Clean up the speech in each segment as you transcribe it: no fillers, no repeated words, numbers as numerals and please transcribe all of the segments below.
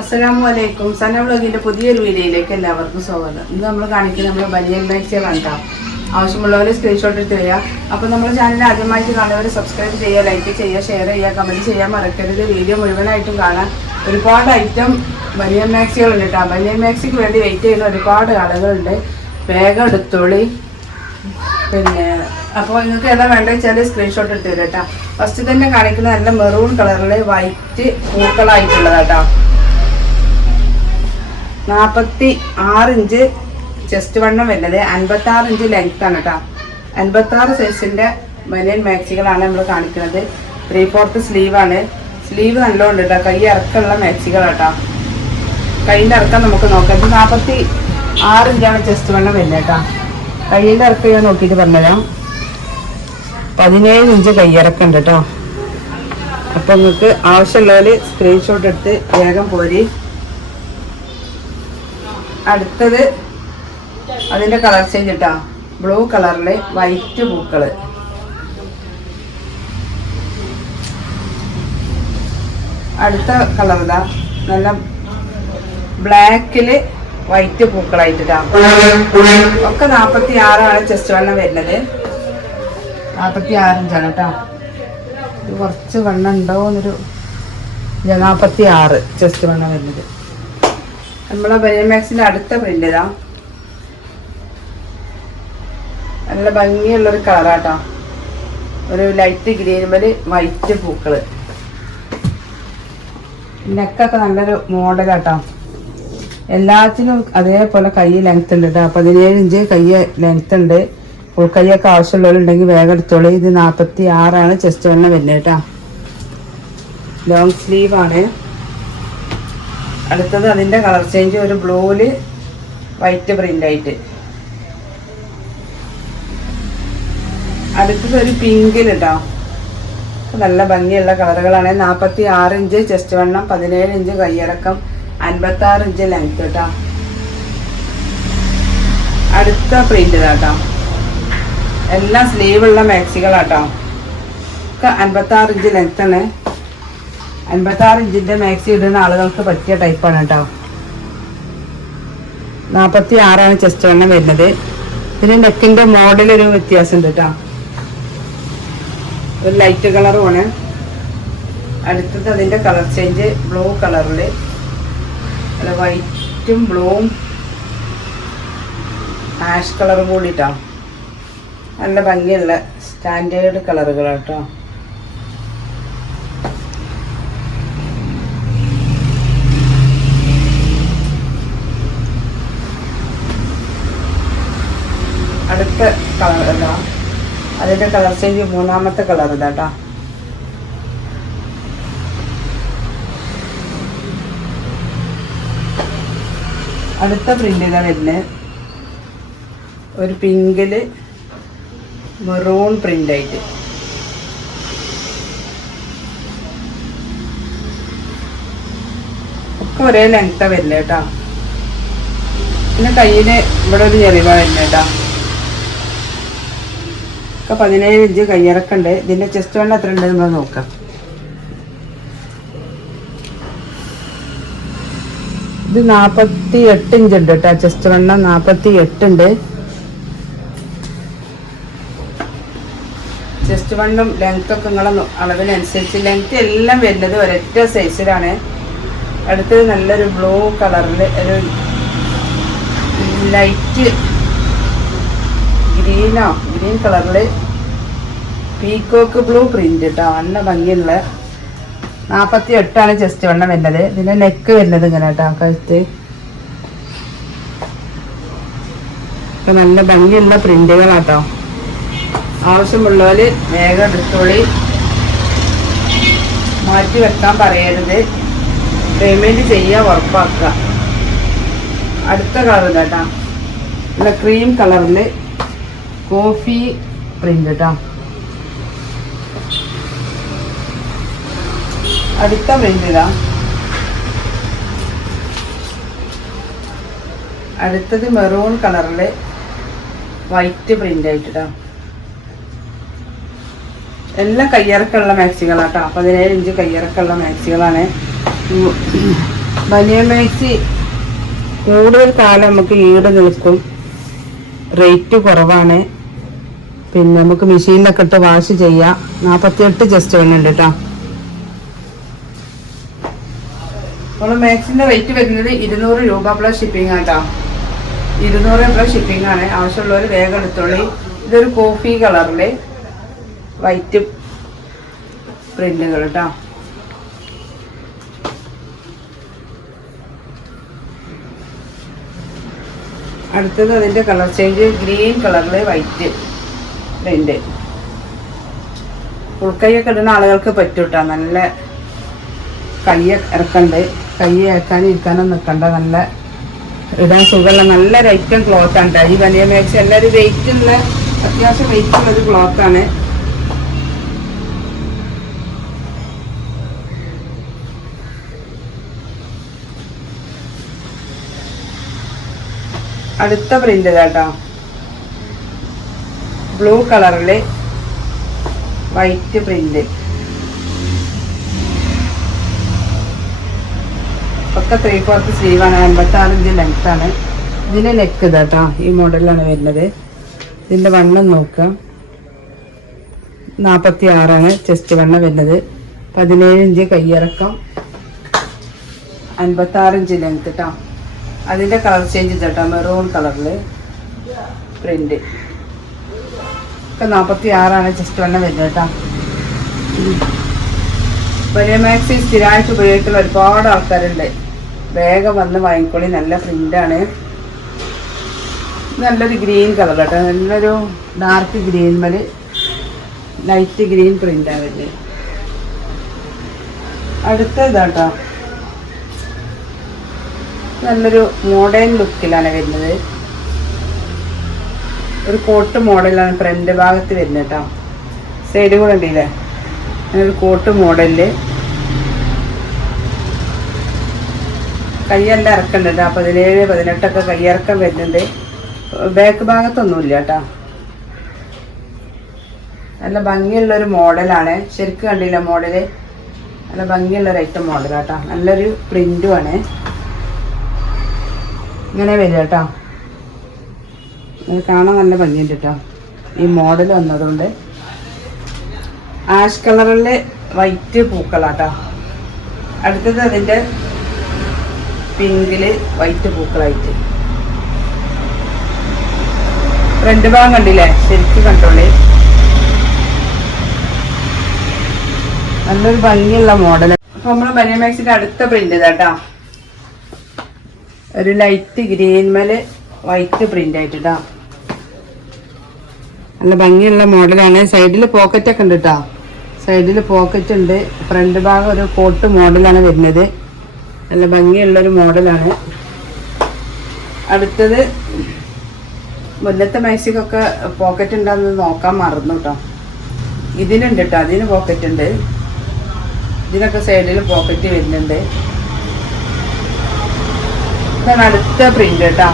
അസ്സലാമലൈക്കും. സന വ്ലോഗിന്റെ പുതിയൊരു വീഡിയോയിലേക്ക് എല്ലാവർക്കും സ്വാഗതം. ഇന്ന് നമ്മൾ കാണിക്കുന്നത് നമ്മുടെ ബനിയൻ മാക്സികളാണ് കേട്ടോ. ആവശ്യമുള്ളവർ സ്ക്രീൻഷോട്ട് എടുത്ത് വരിക. അപ്പോൾ നമ്മുടെ ചാനൽ ആദ്യമായിട്ട് കാണുന്നവർ സബ്സ്ക്രൈബ് ചെയ്യുക, ലൈക്ക് ചെയ്യുക, ഷെയർ ചെയ്യുക, കമൻറ്റ് ചെയ്യാൻ മറക്കരുത്. വീഡിയോ മുഴുവനായിട്ടും കാണാൻ. ഒരുപാട് ഐറ്റം ബനിയൻ മാക്സികളുണ്ട് കേട്ടോ. ബനിയൻ മാക്സിക്ക് വേണ്ടി വെയിറ്റ് ചെയ്യുന്ന ഒരുപാട് ആളുകളുണ്ട്. വേഗം എടുത്തോളി. പിന്നെ അപ്പോൾ നിങ്ങൾക്ക് ഏതാ വേണ്ടത് വെച്ചാൽ സ്ക്രീൻഷോട്ട് എടുത്ത് തരാം കേട്ടോ. ഫസ്റ്റ് തന്നെ കാണിക്കുന്നത് നല്ല മെറൂൺ കളറിൽ വൈറ്റ് പൂക്കളായിട്ടുള്ളതാട്ടോ. 46 ഇഞ്ച് ചെസ്റ്റ് വണ്ണം വരുന്നത്, 56 ഇഞ്ച് ലെങ്ത് ആണ് കേട്ടോ. 56 സൈസിൻ്റെ ബനിയൻ മാക്സികളാണ് നമ്മൾ കാണിക്കുന്നത്. 3/4 സ്ലീവാണ്. സ്ലീവ് നല്ലോണ്ട് കേട്ടോ. കൈ ഇറക്കമുള്ള മാക്സികളാട്ടോ. കൈയിൻ്റെ ഇറക്കം നമുക്ക് നോക്കാം. 46 ഇഞ്ചാണ് ചെസ്റ്റ് വണ്ണം വരുന്നത് കേട്ടോ. കൈയിൻ്റെ ഇറക്കം ഞാൻ നോക്കിയിട്ട് പറഞ്ഞുതരാം. 17 ഇഞ്ച് കൈയിറക്കുണ്ട് കേട്ടോ. അപ്പം നിങ്ങൾക്ക് ആവശ്യമുള്ളവർ സ്ക്രീൻഷോട്ട് എടുത്ത് വേഗം പോരി. അടുത്തത് അതിൻ്റെ കളർ ചേഞ്ച് കേട്ടോ. ബ്ലൂ കളറിൽ വൈറ്റ് പൂക്കൾ. അടുത്ത കളർ ഇതാ നല്ല ബ്ലാക്കിൽ വൈറ്റ് പൂക്കളായിട്ടാ. ഒക്കെ 46 ചെസ്റ്റ് വണ്ണം വരുന്നത്. 46 ഇഞ്ചാണ് കേട്ടോ. ഇത് കുറച്ച് വണ്ണം ഉണ്ടാവുമെന്നൊരു 46 ചെസ്റ്റ് വണ്ണം വരുന്നത്. നമ്മളെ ബനിയൻ മാക്സിൻ്റെ അടുത്ത പ്രിന്റ് ഇതാ. നല്ല ഭംഗിയുള്ളൊരു കളറാട്ടോ. ഒരു ലൈറ്റ് ഗ്രീനുമേൽ വൈറ്റ് പൂക്കള്. നെക്കൊക്കെ നല്ലൊരു മോഡലാട്ടോ. എല്ലാത്തിനും അതേപോലെ കൈ ലെങ്ത് ഉണ്ട് കേട്ടോ. 17 ഇഞ്ച് കൈ ലെങ്ത് ഉണ്ട്. ഫുൾ കൈയൊക്കെ ആവശ്യമുള്ളവരുണ്ടെങ്കിൽ വേഗം എടുത്തോളൂ. ഇത് 46 ചെസ്റ്റ് വണ്ണം വരുന്നത് കേട്ടോ. ലോങ് സ്ലീവാണ്. അടുത്തത് അതിൻ്റെ കളർ ചേഞ്ച് ഒരു ബ്ലൂവിൽ വൈറ്റ് പ്രിൻ്റായിട്ട്. അടുത്തത് ഒരു പിങ്കിൽ കേട്ടോ. നല്ല ഭംഗിയുള്ള കളറുകളാണ്. 46 ഇഞ്ച് ചെസ്റ്റ് വണ്ണം, 17 ഇഞ്ച് കൈയടക്കം, 56 ഇഞ്ച് ലെങ്ത് കേട്ടോ. അടുത്ത പ്രിൻ്റ് ഇതാട്ടോ. എല്ലാം സ്ലീവുള്ള മാക്സികളാട്ടോ. ഒക്കെ 56 ഇഞ്ച് ലെങ്ത്താണ്. 56 ഇഞ്ചിൻ്റെ മാക്സി ഇടുന്ന ആളുകൾക്ക് പറ്റിയ ടൈപ്പാണ് കേട്ടോ. 46 ചെസ്റ്റ് വണ്ണം വരുന്നത്. ഇതിന് നെക്കിൻ്റെ മോഡലൊരു വ്യത്യാസമുണ്ട് കേട്ടോ. ഒരു ലൈറ്റ് കളറുമാണ്. അടുത്തത് അതിൻ്റെ കളർ ചേഞ്ച് ബ്ലൂ കളറിൽ അല്ല വൈറ്റും ബ്ലൂവും ആഷ് കളറും കൂടിയിട്ടാണ്. നല്ല ഭംഗിയുള്ള സ്റ്റാൻഡേർഡ് കളറുകളാണ് കേട്ടോ. അടുത്ത കളർ ഇതാ. അതിൻ്റെ കളർ ചേഞ്ച് മൂന്നാമത്തെ കളർ ഇതാട്ടോ. അടുത്ത പ്രിൻ്റ് ഇതാ വരുന്നത്. ഒരു പിങ്കില് മെറൂൺ പ്രിൻ്റായിട്ട്. ഒക്കെ ഒരേ ലെങ്ത്താണ് വരുന്നത് കേട്ടോ. പിന്നെ കയ്യിൽ ഇവിടെ ഒരു ചെറിയ വരുന്നത് കേട്ടോ. ഒക്കെ 17 ഇഞ്ച് കയ്യിറക്കുണ്ട്. ഇതിൻ്റെ ചെസ്റ്റ് വണ്ണം എത്ര ഉണ്ട് നമ്മൾ നോക്കാം. ഇത് 48 ഇഞ്ച് ഉണ്ട് കേട്ടോ. ചെസ്റ്റ് വണ്ണം 48 ഉണ്ട്. ചെസ്റ്റ് വണ്ണം ലെങ്ത് ഒക്കെ നിങ്ങളെ അളവിനനുസരിച്ച്. ലെങ്ത് എല്ലാം വരുന്നത് ഒരൊറ്റ സൈസിലാണ്. അടുത്തത് നല്ലൊരു ബ്ലൂ കളറിൽ ഒരു ലൈറ്റ് ഗ്രീൻ കളറിൽ പീക്കോക്ക് ബ്ലൂ പ്രിന്റ് കേട്ടോ. നല്ല ഭംഗിയുള്ള 48 ചെസ്റ്റ് വണ്ണം വരുന്നത്. ഇതിൻ്റെ നെക്ക് വരുന്നത് ഇങ്ങനെ കേട്ടോ. കഴുത്ത് ഒക്കെ നല്ല ഭംഗിയുള്ള പ്രിന്റുകളാട്ടോ. ആവശ്യമുള്ളവർ വേഗം എടുത്തോളി. മാറ്റി വെക്കാൻ പറയരുത്. പേയ്മെൻറ്റ് ചെയ്യുക, ഉറപ്പാക്കുക. അടുത്ത കളർ കേട്ടോ. നല്ല ക്രീം കളറിൽ കോഫി പ്രിന്റ് കേട്ടോ. അടുത്ത പ്രിന്റ് ഇതാ. അടുത്തത് മെറൂൺ കളറിൽ വൈറ്റ് പ്രിന്റ് ആയിട്ടാ. എല്ലാം കയ്യിറക്കമുള്ള മാക്സികളാട്ടോ. 17 ഇഞ്ച് കയ്യിറക്കമുള്ള മാക്സികളാണ്. ബനിയൻ മാക്സി കൂടുതൽ കാലം നമുക്ക് ഈട് നിൽക്കും, റേറ്റ് കുറവാണ്, പിന്നെ നമുക്ക് മെഷീനിലൊക്കെ ഇട്ട് വാഷ് ചെയ്യാം. 48 ജസ്റ്റ് ഉണ്ട് കേട്ടോ. നമ്മൾ മാക്സിന്റെ റേറ്റ് വരുന്നത് 200 രൂപ പ്ലസ് ഷിപ്പിംഗ് ആട്ടോ. 200 പ്ലസ് ഷിപ്പിംഗ് ആണ്. ആവശ്യമുള്ളവർ വേഗം എടുത്തോളി. ഇതൊരു കോഫി കളറില് വൈറ്റ് പ്രിന്റുകൾ കേട്ടോ. അടുത്തത് അതിന്റെ കളർ ചേഞ്ച്, ഗ്രീൻ കളറില് വൈറ്റ് പ്രിന്റ്. ഉൾക്കൈയൊക്കെ ഇടുന്ന ആളുകൾക്ക് പറ്റൂട്ടോ. നല്ല കൈ ഇറക്കണ്ട്, കൈ ഇറക്കാനും ഇരിക്കാനും നിൽക്കണ്ട, നല്ല ഇടാൻ സുഖമുള്ള നല്ലൊരു ഐറ്റം ക്ലോത്ത് ആണ്. ഈ ബനിയൻ മാക്സി എല്ലാവരും വെയിറ്റുള്ള, അത്യാവശ്യം വെയിറ്റുള്ള ഒരു ക്ലോത്താണ്. അടുത്ത പ്രിന്റ് കേട്ടോ, ബ്ലൂ കളറില് വൈറ്റ് പ്രിന്റ്. ഒക്കെ 3/4 സ്ലീവാണ്, 56 ഇഞ്ച് ലെങ്ത് ആണ്. ഇതിന്റെ നെക്ക് ഇതാട്ടോ, ഈ മോഡലിലാണ് വരുന്നത്. ഇതിന്റെ വണ്ണം നോക്കുക, 46 ചെസ്റ്റ് വണ്ണം വരുന്നത്. 17 ഇഞ്ച് കയ്യിറക്കം, 56 ഇഞ്ച് ലെങ്ത് കേട്ടോ. അതിന്റെ കളർ ചേഞ്ച് കേട്ടോ, മെറൂൺ കളറില് പ്രിന്റ്. ഒക്കെ 46 ചെസ്റ്റ് വണ്ണം വരുന്നത് കേട്ടോ. ബനിയൻ മാക്സി സ്ഥിരമായിട്ട് ഉപയോഗിക്കുന്ന ഒരുപാട് ആൾക്കാരുണ്ട്. വേഗം വന്ന് വാങ്ങിക്കോളി. നല്ല പ്രിന്റാണ്. നല്ലൊരു ഗ്രീൻ കളർ കേട്ടോ, നല്ലൊരു ഡാർക്ക് ഗ്രീൻ മേല് ലൈറ്റ് ഗ്രീൻ പ്രിന്റാണ് വരുന്നത്. അടുത്ത ഇതാട്ടോ, നല്ലൊരു മോഡേൺ ലുക്കിലാണ് വരുന്നത്. ഒരു കോട്ട് മോഡലാണ് ഫ്രണ്ട് ഭാഗത്ത് വരുന്നത് കേട്ടോ. സൈഡ് കൂടെ ഉണ്ടല്ലേ, ഒരു കോട്ട് മോഡലില് കയ്യെല്ലാം ഇറക്കുന്നുണ്ട്. 17, 18 കയ്യിറക്കം വരുന്നുണ്ട്. ബാക്ക് ഭാഗത്തൊന്നുമില്ല കേട്ടോ. നല്ല ഭംഗിയുള്ളൊരു മോഡലാണ്. ശരിക്കും കണ്ടില്ല മോഡല്, നല്ല ഭംഗിയുള്ളൊരു ഐറ്റം മോഡലാട്ടോ. നല്ലൊരു പ്രിന്റുമാണ്. ഇങ്ങനെ വരും കേട്ടോ. അത് കാണാൻ നല്ല ഭംഗിയുണ്ട് കേട്ടോ ഈ മോഡൽ വന്നതുകൊണ്ട്. ആഷ് കളറിൽ വൈറ്റ് പൂക്കളാട്ടോ. അടുത്തത് അതിൻ്റെ പിങ്കില് വൈറ്റ് പൂക്കളായിട്ട്. ഫ്രണ്ട് ഭാഗം കണ്ടില്ലേ, ശരിക്കും കണ്ടോളേ. നല്ലൊരു ഭംഗിയുള്ള മോഡൽ. അപ്പൊ നമ്മള് ബനിയൻ മാക്സിന്റെ അടുത്ത പ്രിന്റ് ഇതാട്ടോ, ഒരു ലൈറ്റ് ഗ്രീൻ മേല് വൈറ്റ് പ്രിന്റ് ആയിട്ടാ. നല്ല ഭംഗിയുള്ള മോഡലാണ്. സൈഡിൽ പോക്കറ്റ് ഒക്കെ ഉണ്ട് കേട്ടോ. സൈഡിൽ പോക്കറ്റ് ഉണ്ട്. ഫ്രണ്ട് ഭാഗം ഒരു കോട്ട് മോഡലാണ് വരുന്നത്. നല്ല ഭംഗിയുള്ളൊരു മോഡലാണ്. അടുത്തത് മുന്നത്തെ മാക്സിക്കൊക്കെ പോക്കറ്റ് ഉണ്ടാകുന്നത് നോക്കാൻ മറന്നു കേട്ടോ. ഇതിനുണ്ട് കേട്ടോ, അതിന് പോക്കറ്റ് ഉണ്ട്. ഇതിനൊക്കെ സൈഡിൽ പോക്കറ്റ് വരുന്നുണ്ട്. ഇതാണ് അടുത്ത പ്രിന്റ് കേട്ടോ.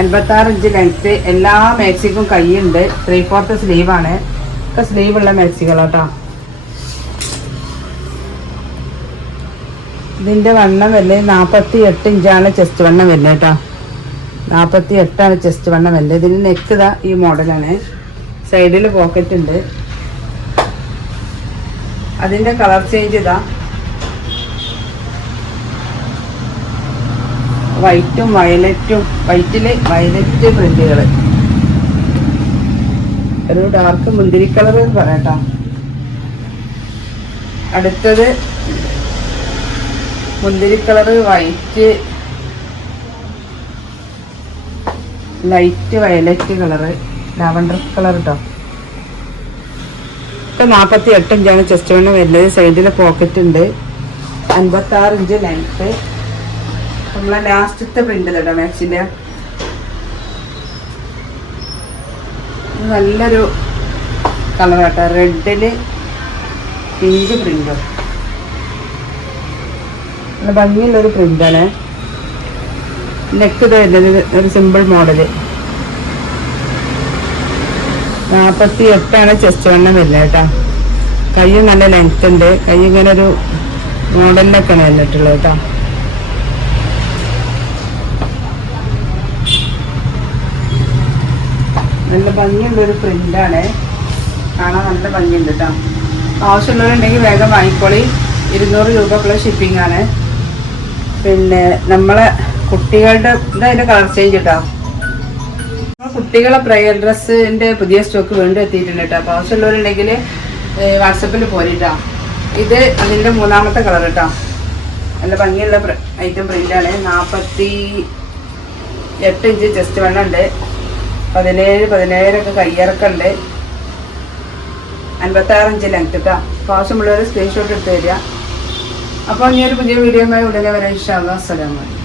56 ഇഞ്ച് ലെങ്ത്ത്. എല്ലാ മാക്സിക്കും കൈയുണ്ട്. 3/4 സ്ലീവാണ്. ഒക്കെ സ്ലീവുള്ള മാക്സികളാട്ടോ. ഇതിന്റെ വണ്ണം വരുന്നത് 48 ഇഞ്ചാണ് ചെസ്റ്റ് വണ്ണം വരുന്നത് കേട്ടോ. 48 ചെസ്റ്റ് വണ്ണം വരുന്നത്. ഇതിന് നെക്ക് ഇതാ ഈ മോഡലാണ്. സൈഡിൽ പോക്കറ്റ് ഉണ്ട്. അതിന്റെ കളർ ചേഞ്ച് ഇതാ, വൈറ്റും വയലറ്റും. വൈറ്റില് വയലറ്റ് പ്രിന്റുകൾ, ഒരു ഡാർക്ക് മുന്തിരി കളർ എന്ന് പറയാട്ടോ. അടുത്തത് മുന്തിരി colour white light violet colour, lavender colour കേട്ടോ. ഇപ്പൊ 48 ഇഞ്ചാണ് ചെസ്റ്റ് വണ്ണം വരുന്നത്. സൈഡിൽ പോക്കറ്റ് ഉണ്ട്. 56 ഇഞ്ച് ലെങ്ത്ത്. നമ്മളെ ലാസ്റ്റത്തെ പ്രിന്റ് കേട്ടോ മാക്സിന്റെ. നല്ലൊരു കളർ കേട്ടോ, റെഡില് പിങ്ക് പ്രിന്റും. നല്ല ഭംഗിയുള്ളൊരു പ്രിന്റാണ്. നെക്ക് ഇത് വരുന്നത് ഒരു സിമ്പിൾ മോഡല്. 48 ചെസ്റ്റ് വണ്ണം വരുന്നത് കേട്ടോ. കൈ നല്ല ലെങ്ത് ഉണ്ട്. കൈ ഇങ്ങനെ ഒരു മോഡലിലൊക്കെയാണ് വന്നിട്ടുള്ളത് കേട്ടോ. നല്ല ഭംഗിയുള്ളൊരു പ്രിൻ്റാണ്, കാണാൻ നല്ല ഭംഗിയുണ്ട് കേട്ടോ. ആവശ്യമുള്ളവരുണ്ടെങ്കിൽ വേഗം വാങ്ങിക്കോളി. 200 രൂപക്കുള്ള ഷിപ്പിംഗ് ആണ്. പിന്നെ നമ്മളെ കുട്ടികളുടെ ഇതതിൻ്റെ കളർ ചേഞ്ച് കേട്ടോ. കുട്ടികളെ പ്രയർ ഡ്രസ്സിൻ്റെ പുതിയ സ്റ്റോക്ക് വീണ്ടും എത്തിയിട്ടുണ്ട് കേട്ടോ. അപ്പോൾ ആവശ്യമുള്ളവരുണ്ടെങ്കിൽ വാട്സപ്പിൽ പോരിട്ടോ. ഇത് അതിൻ്റെ 3ാമത്തെ കളർ കേട്ടോ. നല്ല ഭംഗിയുള്ള ഐറ്റം പ്രിൻ്റാണ്. 48 ഇഞ്ച് ജസ്റ്റ് വെള്ളമുണ്ട്. 17 കയ്യിറക്കുണ്ട്. 56 ഇഞ്ച് ലെങ്ത് കേട്ടോ. അപ്പോൾ ആവശ്യമുള്ളവർ സ്ക്രീൻഷോട്ട് എടുത്ത് തരിക. അപ്പോൾ ഇനി ഒരു പുതിയ വീഡിയോയുമായി ഉടനെ വരാം. ഇൻഷാ അല്ലാഹ്. അസ്സലാമു അലൈക്കും.